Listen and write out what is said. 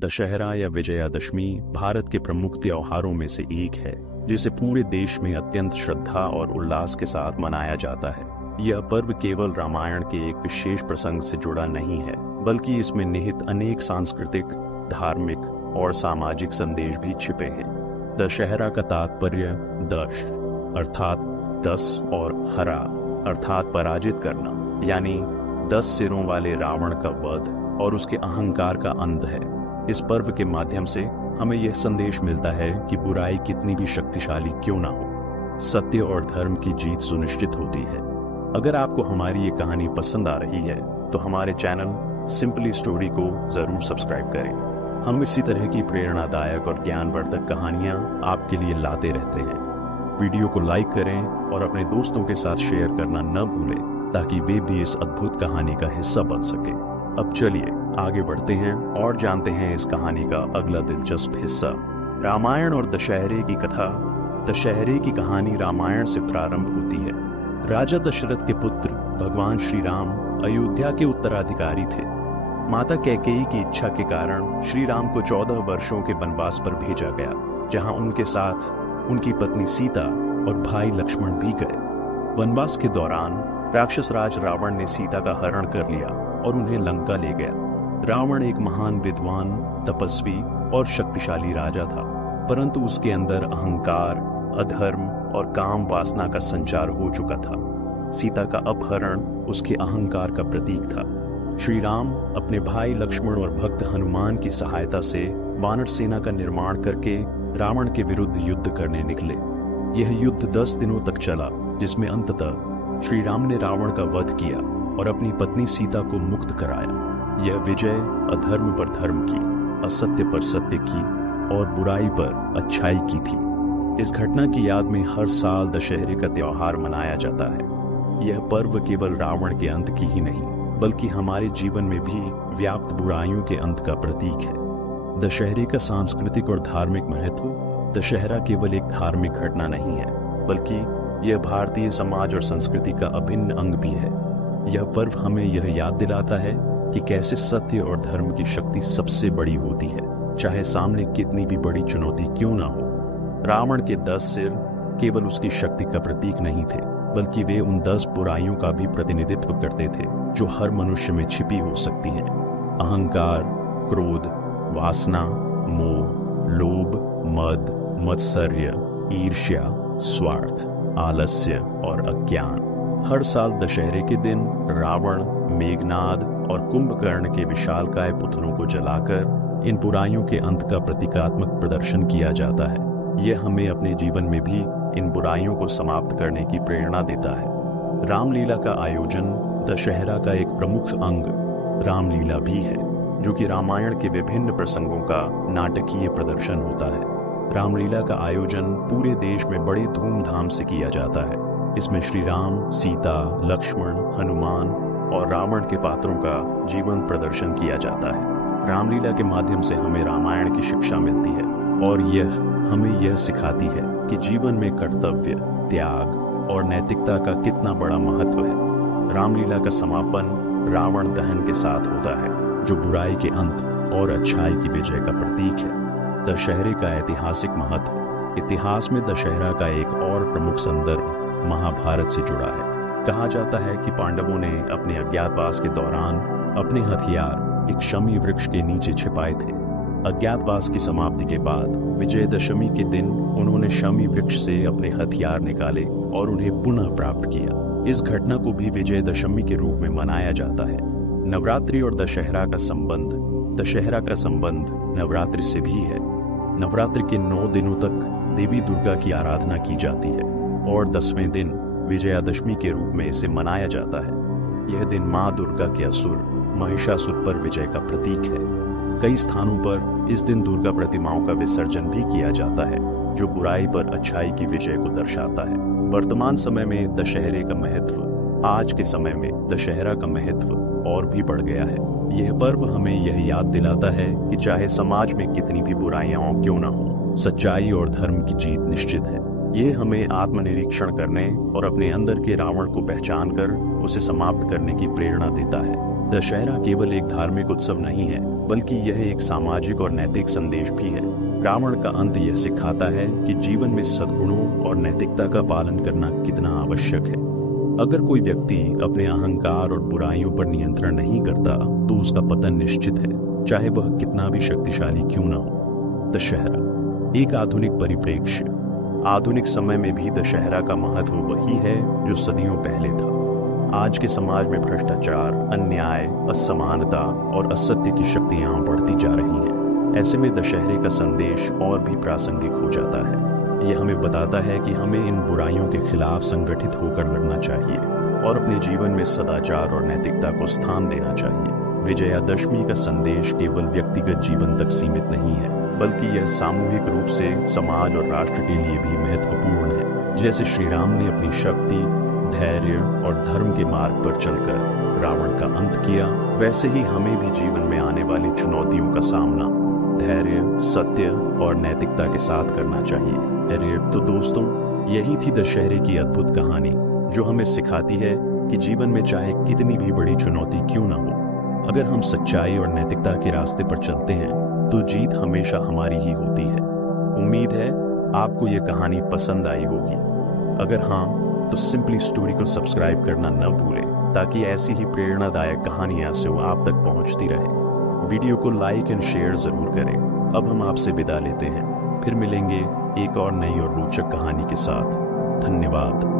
दशहरा या विजयादशमी भारत के प्रमुख त्योहारों में से एक है, जिसे पूरे देश में अत्यंत श्रद्धा और उल्लास के साथ मनाया जाता है। यह पर्व केवल रामायण के एक विशेष प्रसंग से जुड़ा नहीं है, बल्कि इसमें निहित अनेक सांस्कृतिक, धार्मिक और सामाजिक संदेश भी छिपे हैं। दशहरा का तात्पर्य दश अर्थात 10 और हरा अर्थात पराजित करना, यानी 10 सिरों वाले रावण का वध और उसके अहंकार का अंत है। इस पर्व के माध्यम से हमें यह संदेश मिलता है कि बुराई कितनी भी शक्तिशाली क्यों ना हो, सत्य और धर्म की जीत सुनिश्चित होती है। अगर आपको हमारी ये कहानी पसंद आ रही है तो हमारे चैनल सिंपली स्टोरी को जरूर सब्सक्राइब करें। हम इसी तरह की प्रेरणादायक और ज्ञानवर्धक कहानियां आपके लिए लाते रहते हैं। वीडियो को लाइक करें और अपने दोस्तों के साथ शेयर करना न भूलें, ताकि वे भी इस अद्भुत कहानी का हिस्सा बन सके। अब चलिए आगे बढ़ते हैं और जानते हैं इस कहानी का अगला दिलचस्प हिस्सा। रामायण और दशहरे की कथा। दशहरे की कहानी रामायण से प्रारंभ होती है। राजा दशरथ के पुत्र भगवान श्री राम अयोध्या के उत्तराधिकारी थे। माता कैकेयी की इच्छा के कारण श्री राम को 14 वर्षों के वनवास पर भेजा गया, जहां उनके साथ उनकी पत्नी सीता और भाई लक्ष्मण भी गए। वनवास के दौरान राक्षस राज रावण ने सीता का हरण कर लिया और उन्हें लंका ले गया। रावण एक महान विद्वान, तपस्वी और शक्तिशाली राजा था, परंतु उसके अंदर अहंकार, अधर्म और काम वासना का संचार हो चुका था। सीता का अपहरण उसके अहंकार का प्रतीक था। श्री राम अपने भाई लक्ष्मण और भक्त हनुमान की सहायता से वानर सेना का निर्माण करके रावण के विरुद्ध युद्ध करने निकले। यह युद्ध 10 दिनों तक चला, जिसमें अंततः श्री राम ने रावण का वध किया और अपनी पत्नी सीता को मुक्त कराया। यह विजय अधर्म पर धर्म की, असत्य पर सत्य की और बुराई पर अच्छाई की थी। इस घटना की याद में हर साल दशहरे का त्योहार मनाया जाता है। यह पर्व केवल रावण के अंत की ही नहीं, बल्कि हमारे जीवन में भी व्याप्त बुराइयों के अंत का प्रतीक है। दशहरे का सांस्कृतिक और धार्मिक महत्व। दशहरा केवल एक धार्मिक घटना नहीं है, बल्कि यह भारतीय समाज और संस्कृति का अभिन्न अंग भी है। यह पर्व हमें यह याद दिलाता है कि कैसे सत्य और धर्म की शक्ति सबसे बड़ी होती है, चाहे सामने कितनी भी बड़ी चुनौती क्यों ना हो। रावण के 10 सिर केवल उसकी शक्ति का प्रतीक नहीं थे, बल्कि वे उन 10 बुराइयों का भी प्रतिनिधित्व करते थे जो हर मनुष्य में छिपी हो सकती हैं। अहंकार, क्रोध, वासना, मोह, लोभ, मद, मत्सर्य, ईर्ष्या, स्वार्थ, आलस्य और अज्ञान। हर साल दशहरे के दिन रावण, मेघनाद और कुंभकर्ण के विशालकाय पुतलों को जलाकर इन बुराइयों के अंत का प्रतीकात्मक प्रदर्शन किया जाता है। यह हमें अपने जीवन में भी इन बुराइयों को समाप्त करने की प्रेरणा देता है। रामलीला का आयोजन। दशहरा का एक प्रमुख अंग रामलीला भी है, जो कि रामायण के विभिन्न प्रसंगों का नाटकीय प्रदर्शन होता है। रामलीला का आयोजन पूरे देश में बड़े धूमधाम से किया जाता है। इसमें श्री राम, सीता, लक्ष्मण, हनुमान और रावण के पात्रों का जीवंत प्रदर्शन किया जाता है। रामलीला के माध्यम से हमें रामायण की शिक्षा मिलती है और यह हमें यह सिखाती है कि जीवन में कर्तव्य, त्याग और नैतिकता का कितना बड़ा महत्व है। रामलीला का समापन रावण दहन के साथ होता है, जो बुराई के अंत और अच्छाई की विजय का प्रतीक है। दशहरे का ऐतिहासिक महत्व। इतिहास में दशहरा का एक और प्रमुख संदर्भ महाभारत से जुड़ा है। कहा जाता है कि पांडवों ने अपने अज्ञातवास के दौरान अपने हथियार एक शमी वृक्ष के नीचे छिपाए थे। अज्ञातवास की समाप्ति के बाद विजयदशमी के दिन उन्होंने शमी वृक्ष से अपने हथियार निकाले और उन्हें पुनः प्राप्त किया। इस घटना को भी विजयदशमी के रूप में मनाया जाता है। नवरात्रि और दशहरा का संबंध। दशहरा का संबंध नवरात्रि से भी है। नवरात्रि के 9 दिनों तक देवी दुर्गा की आराधना की जाती है और 10वें दिन विजयादशमी के रूप में इसे मनाया जाता है। यह दिन मां दुर्गा के असुर महिषासुर पर विजय का प्रतीक है। कई स्थानों पर इस दिन दुर्गा प्रतिमाओं का विसर्जन भी किया जाता है, जो बुराई पर अच्छाई की विजय को दर्शाता है। वर्तमान समय में दशहरे का महत्व। आज के समय में दशहरा का महत्व और भी बढ़ गया है। यह पर्व हमें यह याद दिलाता है कि चाहे समाज में कितनी भी बुराइयां क्यों न हो, सच्चाई और धर्म की जीत निश्चित है। ये हमें आत्मनिरीक्षण करने और अपने अंदर के रावण को पहचान कर उसे समाप्त करने की प्रेरणा देता है। दशहरा केवल एक धार्मिक उत्सव नहीं है, बल्कि यह एक सामाजिक और नैतिक संदेश भी है। रावण का अंत यह सिखाता है कि जीवन में सद्गुणों और नैतिकता का पालन करना कितना आवश्यक है। अगर कोई व्यक्ति अपने अहंकार और बुराइयों पर नियंत्रण नहीं करता तो उसका पतन निश्चित है, चाहे वह कितना भी शक्तिशाली क्यों न हो। दशहरा एक आधुनिक परिप्रेक्ष्य। आधुनिक समय में भी दशहरा का महत्व वही है जो सदियों पहले था। आज के समाज में भ्रष्टाचार, अन्याय, असमानता और असत्य की शक्तियां बढ़ती जा रही हैं। ऐसे में दशहरे का संदेश और भी प्रासंगिक हो जाता है। यह हमें बताता है कि हमें इन बुराइयों के खिलाफ संगठित होकर लड़ना चाहिए और अपने जीवन में सदाचार और नैतिकता को स्थान देना चाहिए। विजयादशमी का संदेश केवल व्यक्तिगत जीवन तक सीमित नहीं है, बल्कि यह सामूहिक रूप से समाज और राष्ट्र के लिए भी महत्वपूर्ण है। जैसे श्री राम ने अपनी शक्ति, धैर्य और धर्म के मार्ग पर चलकर रावण का अंत किया, वैसे ही हमें भी जीवन में आने वाली चुनौतियों का सामना धैर्य, सत्य और नैतिकता के साथ करना चाहिए। तो दोस्तों, यही थी दशहरे की अद्भुत कहानी, जो हमें सिखाती है कि जीवन में चाहे कितनी भी बड़ी चुनौती क्यों न हो, अगर हम सच्चाई और नैतिकता के रास्ते पर चलते हैं तो जीत हमेशा हमारी ही होती है। उम्मीद है आपको यह कहानी पसंद आई होगी। अगर हाँ, तो सिंपली स्टोरी को सब्सक्राइब करना न भूलें, ताकि ऐसी ही प्रेरणादायक कहानियां से आप तक पहुंचती रहे। वीडियो को लाइक एंड शेयर जरूर करें। अब हम आपसे विदा लेते हैं, फिर मिलेंगे एक और नई और रोचक कहानी के साथ। धन्यवाद।